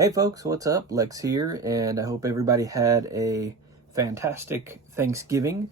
Hey folks, what's up? Lex here, and I hope everybody had a fantastic Thanksgiving.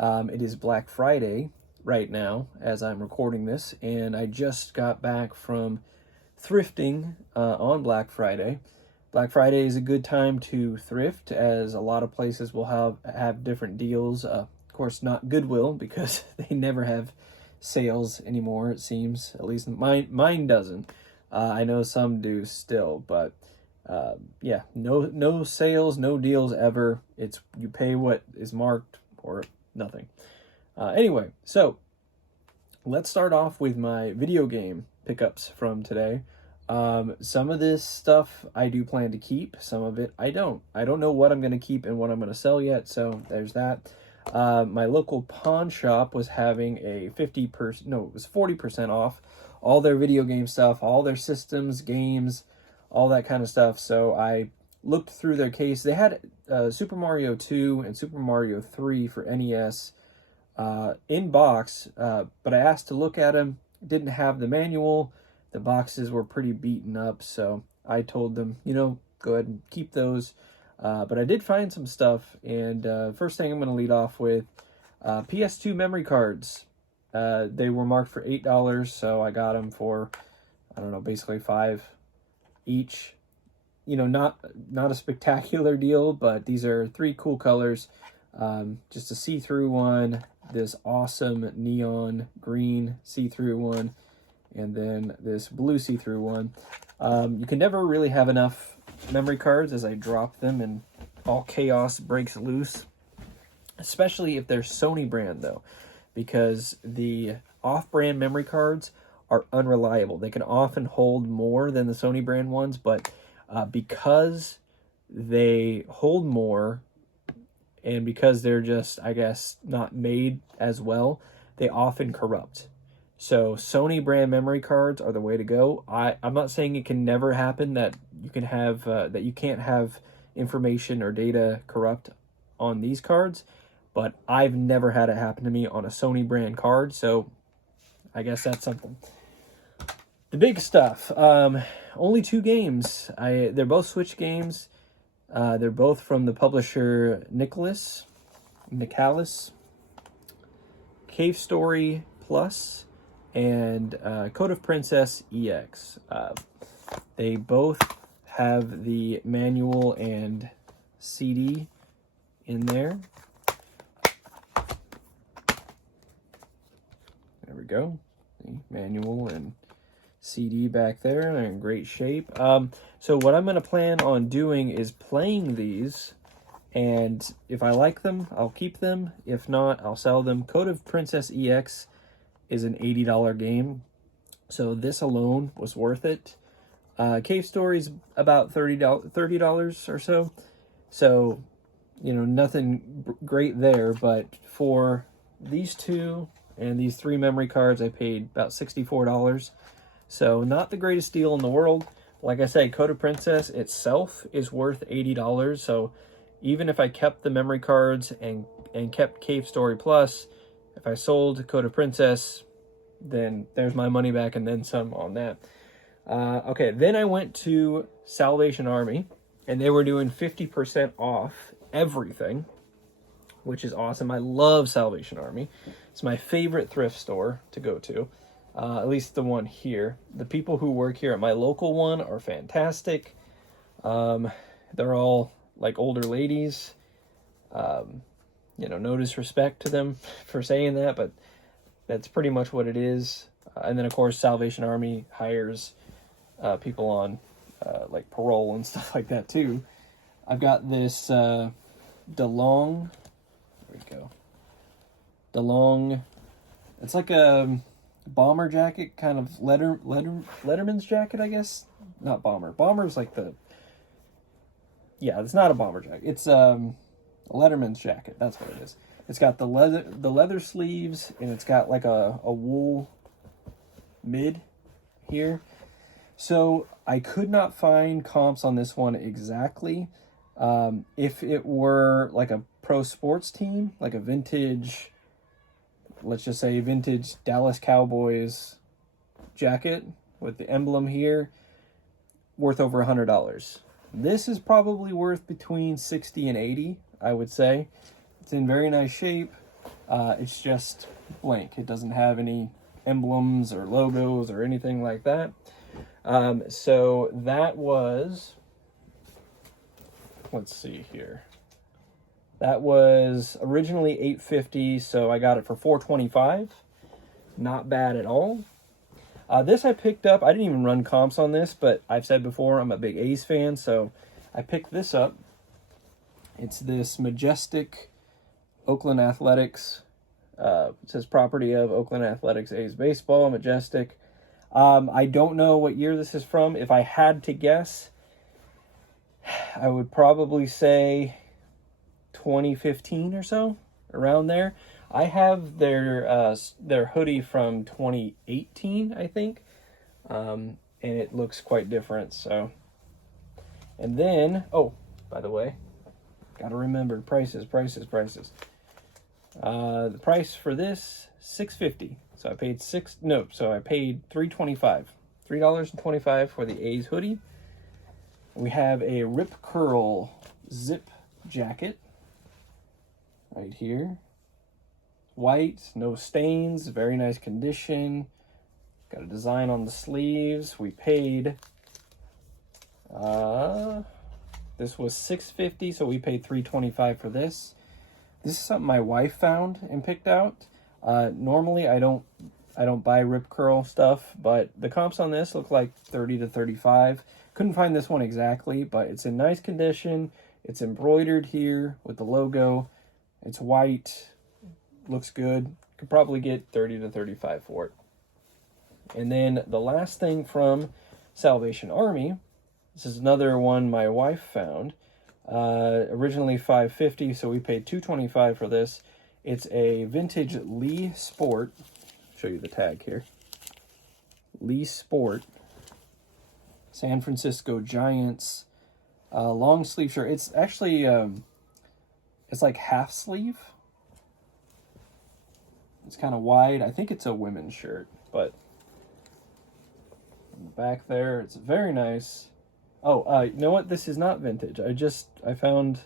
It is Black Friday right now as I'm recording this, and I just got back from thrifting on Black Friday. Black Friday is a good time to thrift, as a lot of places will have different deals. Of course, not Goodwill, because they never have sales anymore, it seems. At least mine doesn't. I know some do still, but yeah, no sales, no deals ever. It's you pay what is marked or nothing. Anyway, so let's start off with my video game pickups from today. Some of this stuff I do plan to keep, some of it I don't. I don't know what I'm going to keep and what I'm going to sell yet, so there's that. My local pawn shop was having a 40% off all their video game stuff, all their systems, games, all that kind of stuff. So I looked through their case. They had Super Mario 2 and Super Mario 3 for NES in box, but I asked to look at them. Didn't have the manual. The boxes were pretty beaten up, so I told them, go ahead and keep those. But I did find some stuff, and first thing I'm going to lead off with, PS2 Memory Cards. They were marked for $8, so I got them for, I don't know, basically $5 each. Not a spectacular deal, but these are 3 cool colors. Just a see-through one, this awesome neon green see-through one, and then this blue see-through one. You can never really have enough memory cards as I drop them and all chaos breaks loose, especially if they're Sony brand though, because the off-brand memory cards are unreliable. They can often hold more than the Sony brand ones, but because they hold more and because they're just, I guess, not made as well, they often corrupt. So Sony brand memory cards are the way to go. I'm not saying it can never happen that you can have that you can't have information or data corrupt on these cards, but I've never had it happen to me on a Sony brand card, so I guess that's something. The big stuff. Only 2 games. They're both Switch games. They're both from the publisher Nicalis. Cave Story Plus and Code of Princess EX. They both have the manual and CD in there. There we go. The manual and CD back there. They're in great shape. So what I'm going to plan on doing is playing these, and if I like them, I'll keep them. If not, I'll sell them. Code of Princess EX is an $80 game, so this alone was worth it. Cave Story's about $30 or so. So, nothing great there, but for these 2 and these 3 memory cards, I paid about $64. So not the greatest deal in the world. Like I say, Code of Princess itself is worth $80. So even if I kept the memory cards and kept Cave Story Plus, if I sold Code of Princess, then there's my money back and then some on that. Okay, then I went to Salvation Army, and they were doing 50% off everything, which is awesome. I love Salvation Army. It's my favorite thrift store to go to, at least the one here. The people who work here at my local one are fantastic. They're all like older ladies. No disrespect to them for saying that, but that's pretty much what it is. And then, of course, Salvation Army hires people on like parole and stuff like that, too. I've got this DeLong. There we go. DeLong. It's like a bomber jacket, kind of Letterman's jacket, I guess. Not bomber. Bomber's like the... Yeah, it's not a bomber jacket. It's a Letterman's jacket. That's what it is. It's got the leather sleeves, and it's got like a wool mid here. So I could not find comps on this one exactly. If it were like a pro sports team, like a vintage, let's just say vintage Dallas Cowboys jacket with the emblem here, worth over $100. This is probably worth between 60 and 80, I would say. It's in very nice shape. It's just blank. It doesn't have any emblems or logos or anything like that. So that was, let's see here. That was originally $8.50, so I got it for $4.25. Not bad at all. This I picked up. I didn't even run comps on this, but I've said before I'm a big A's fan, so I picked this up. It's this Majestic Oakland Athletics. It says property of Oakland Athletics, A's baseball, Majestic. I don't know what year this is from. If I had to guess, I would probably say 2015 or so, around there. I have their hoodie from 2018, I think, and it looks quite different. So, and then, oh, by the way, gotta remember prices. The price for this $6.50. So I paid I paid $3.25. $3.25 for the A's hoodie. We have a Rip Curl zip jacket right here. White, no stains, very nice condition. Got a design on the sleeves. We paid this was $6.50, so we paid $3.25 for this. This is something my wife found and picked out. Normally I don't buy Rip Curl stuff, but the comps on this look like 30 to 35. Couldn't find this one exactly, but it's in nice condition. It's embroidered here with the logo. It's white. Looks good. Could probably get 30 to 35 for it. And then the last thing from Salvation Army. This is another one my wife found. Originally $5.50, so we paid $2.25 for this. It's a vintage Lee Sport. Show you the tag here. Lee Sport. San Francisco Giants. Long sleeve shirt. It's actually, it's like half sleeve. It's kind of wide. I think it's a women's shirt, but in the back there, it's very nice. Oh, you know what? This is not vintage. I found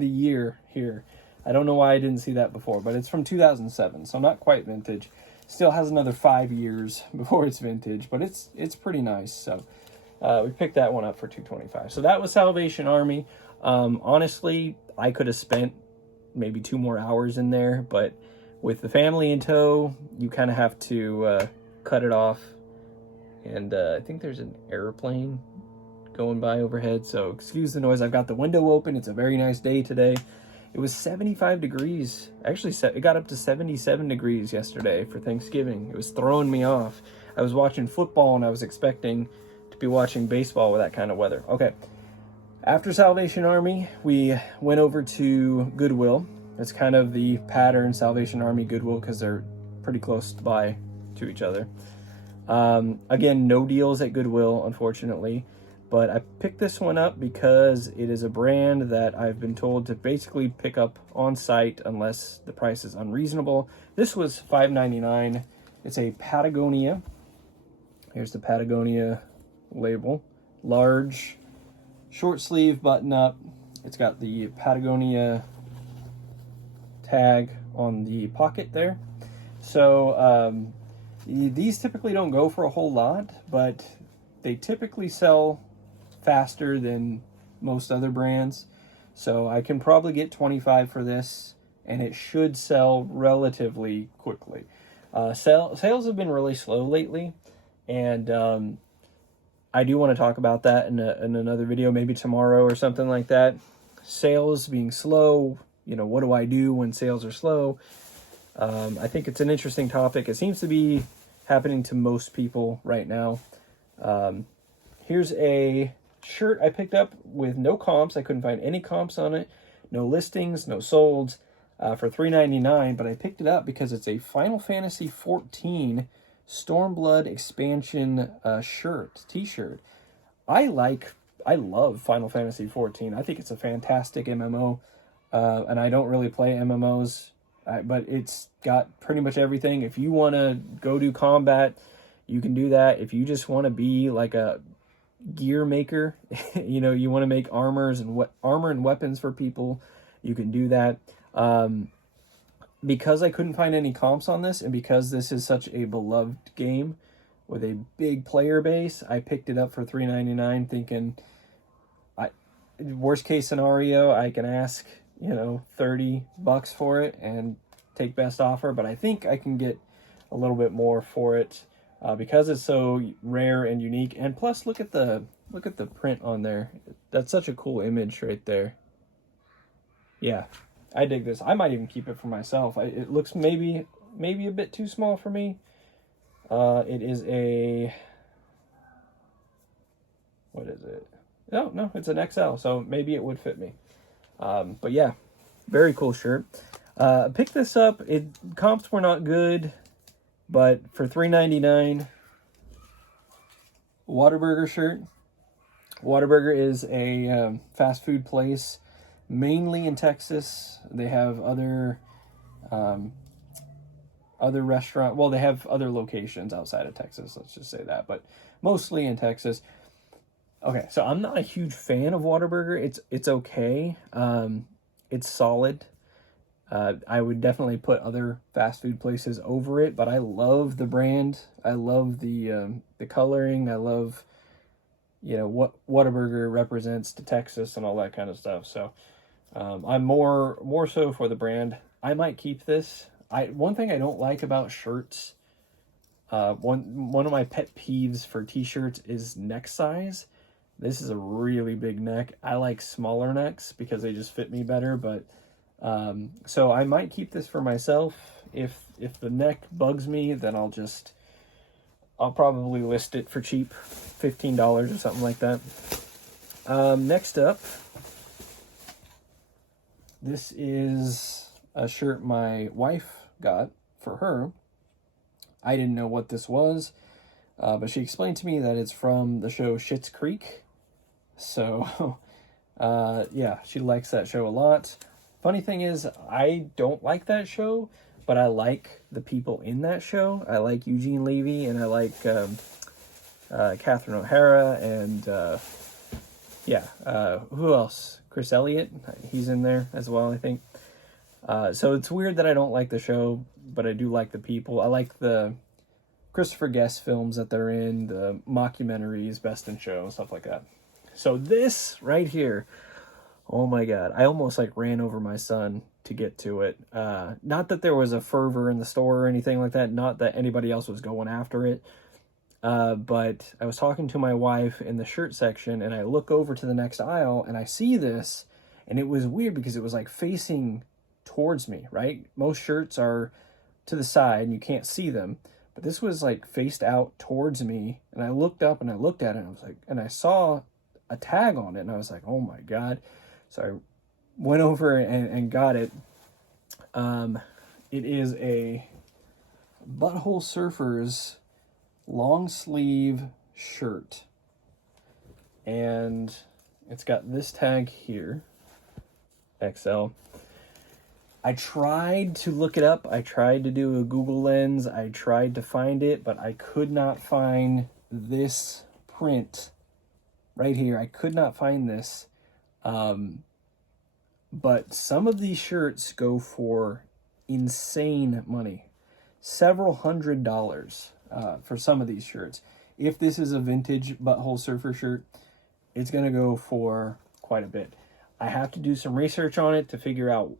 the year here. I don't know why I didn't see that before, but it's from 2007, so not quite vintage. Still has another 5 years before it's vintage, but it's pretty nice. So we picked that one up for $2.25. So that was Salvation Army. Honestly, I could have spent maybe 2 more hours in there, but with the family in tow, you kind of have to cut it off. And I think there's an airplane going by overhead, so excuse the noise. I've got the window open. It's a very nice day today. It was 75 degrees. Actually, it got up to 77 degrees yesterday for Thanksgiving. It was throwing me off. I was watching football, and I was expecting to be watching baseball with that kind of weather. Okay. After Salvation Army, we went over to Goodwill. It's kind of the pattern, Salvation Army, Goodwill, because they're pretty close by to each other. Again, no deals at Goodwill, unfortunately. But I picked this one up because it is a brand that I've been told to basically pick up on site unless the price is unreasonable. This was $5.99. It's a Patagonia. Here's the Patagonia label. Large, short sleeve button up. It's got the Patagonia tag on the pocket there. So these typically don't go for a whole lot, but they typically sell faster than most other brands. So I can probably get $25 for this, and it should sell relatively quickly. Sales have been really slow lately, and I do want to talk about that in another video, maybe tomorrow or something like that. Sales being slow, what do I do when sales are slow? I think it's an interesting topic. It seems to be happening to most people right now. Here's a shirt I picked up with no comps. I couldn't find any comps on it. No listings, no solds, for $3.99. But I picked it up because it's a Final Fantasy XIV Stormblood expansion t-shirt. I love Final Fantasy XIV. I think it's a fantastic MMO. And I don't really play MMOs, but it's got pretty much everything. If you want to go do combat, you can do that. If you just want to be like a gear maker. You know, you want to make armor and weapons for people, you can do that. Because I couldn't find any comps on this, and because this is such a beloved game with a big player base, I picked it up for $3.99 thinking, worst case scenario, I can ask, you know, $30 for it and take best offer, but I think I can get a little bit more for it because it's so rare and unique. And plus, look at the print on there. That's such a cool image right there. Yeah, I dig this. I might even keep it for myself. It looks maybe a bit too small for me. It is a, what is it? No, it's an XL, so maybe it would fit me. But yeah, very cool shirt. Picked this up. Comps were not good, but for $3.99, Whataburger shirt. Whataburger is a fast food place, mainly in Texas. They have other restaurant. Well, they have other locations outside of Texas. Let's just say that, but mostly in Texas. Okay, so I'm not a huge fan of Whataburger. It's okay. It's solid. I would definitely put other fast food places over it, but I love the brand. I love the coloring. I love, you know, what Whataburger represents to Texas and all that kind of stuff. So I'm more so for the brand. I might keep this. One thing I don't like about shirts, one of my pet peeves for t-shirts is neck size. This is a really big neck. I like smaller necks because they just fit me better, but so I might keep this for myself. If the neck bugs me, then I'll probably list it for cheap, $15 or something like that. Next up, this is a shirt my wife got for her. I didn't know what this was, but she explained to me that it's from the show Schitt's Creek. So, yeah, she likes that show a lot. Funny thing is, I don't like that show, but I like the people in that show. I like Eugene Levy, and I like Catherine O'Hara, and who else? Chris Elliott, he's in there as well, I think. So it's weird that I don't like the show, but I do like the people. I like the Christopher Guest films that they're in, the mockumentaries, Best in Show, stuff like that. So this right here, oh my God, I almost like ran over my son to get to it. Not that there was a fervor in the store or anything like that, not that anybody else was going after it, but I was talking to my wife in the shirt section, and I look over to the next aisle, and I see this, and it was weird because it was like facing towards me, right? Most shirts are to the side, and you can't see them, but this was like faced out towards me, and I looked up, and I looked at it, and I was like, and I saw a tag on it, and I was like, oh my God. So I went over and got it. It is a Butthole Surfer's long sleeve shirt, and it's got this tag here, XL. I tried to look it up. I tried to do a Google lens. I tried to find it, but I could not find this print right here. I could not find this. But some of these shirts go for insane money. Several $100s for some of these shirts. If this is a vintage Butthole Surfer shirt, it's going to go for quite a bit. I have to do some research on it to figure out,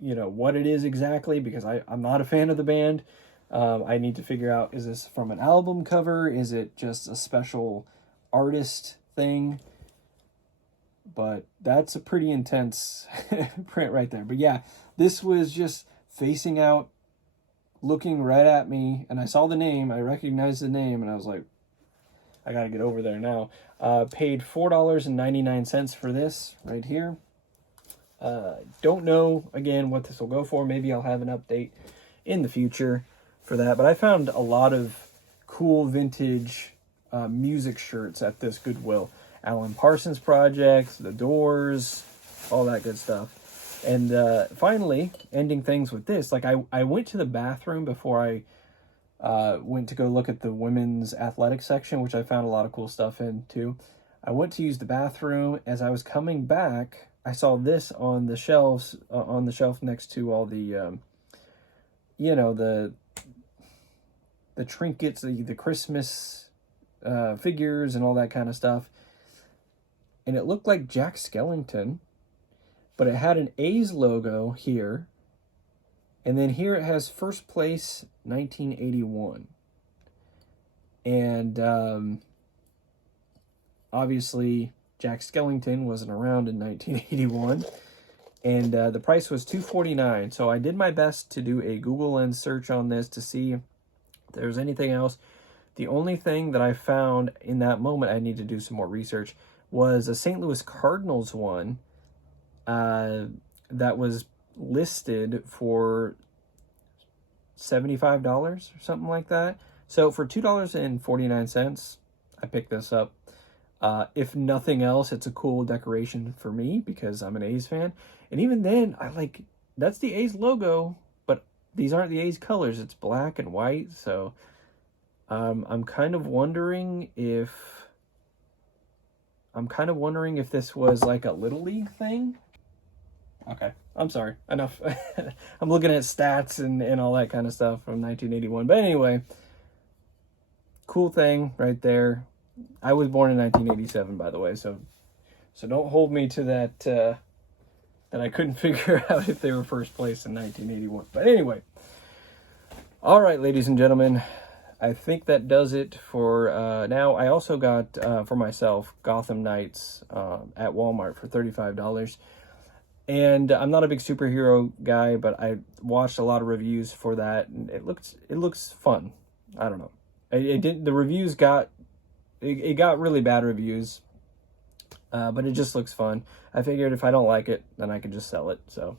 you know, what it is exactly, because I'm not a fan of the band. I need to figure out, is this from an album cover? Is it just a special artist thing? But that's a pretty intense print right there. But yeah, this was just facing out, looking right at me, and I saw the name, I recognized the name, and I was like, I gotta get over there now. Paid $4.99 for this right here. Don't know, again, what this will go for. Maybe I'll have an update in the future for that. But I found a lot of cool vintage music shirts at this Goodwill. Alan Parsons Project, The Doors, all that good stuff. And finally, ending things with this. Like, I went to the bathroom before I went to go look at the women's athletic section, which I found a lot of cool stuff in too. I went to use the bathroom. As I was coming back, I saw this on the shelves, on the shelf next to all the, you know, the trinkets, the Christmas figures and all that kind of stuff. And it looked like Jack Skellington, but it had an A's logo here. And then here it has first place 1981. And obviously Jack Skellington wasn't around in 1981. And the price was $2.49. So I did my best to do a Google Lens search on this to see if there's anything else. The only thing that I found in that moment, I need to do some more research, was a St. Louis Cardinals one that was listed for $75 or something like that. So for $2.49, I picked this up. If nothing else, it's a cool decoration for me because I'm an A's fan. And even then, that's the A's logo, but these aren't the A's colors. It's black and white. So I'm kind of wondering if this was like a Little League thing. Okay, I'm sorry. Enough. I'm looking at stats and all that kind of stuff from 1981. But anyway, cool thing right there. I was born in 1987, by the way, so don't hold me to that that I couldn't figure out if they were first place in 1981. But anyway, all right, ladies and gentlemen, I think that does it for now. I also got for myself Gotham Knights at Walmart for $35. And I'm not a big superhero guy, but I watched a lot of reviews for that, and it looks fun. I don't know. The reviews got really bad reviews, but it just looks fun. I figured if I don't like it, then I could just sell it. So,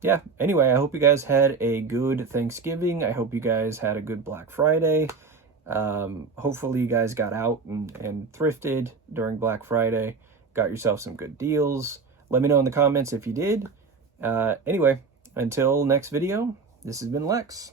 yeah. Anyway, I hope you guys had a good Thanksgiving. I hope you guys had a good Black Friday. Hopefully you guys got out and thrifted during Black Friday. Got yourself some good deals. Let me know in the comments if you did. Anyway, until next video, this has been Lex.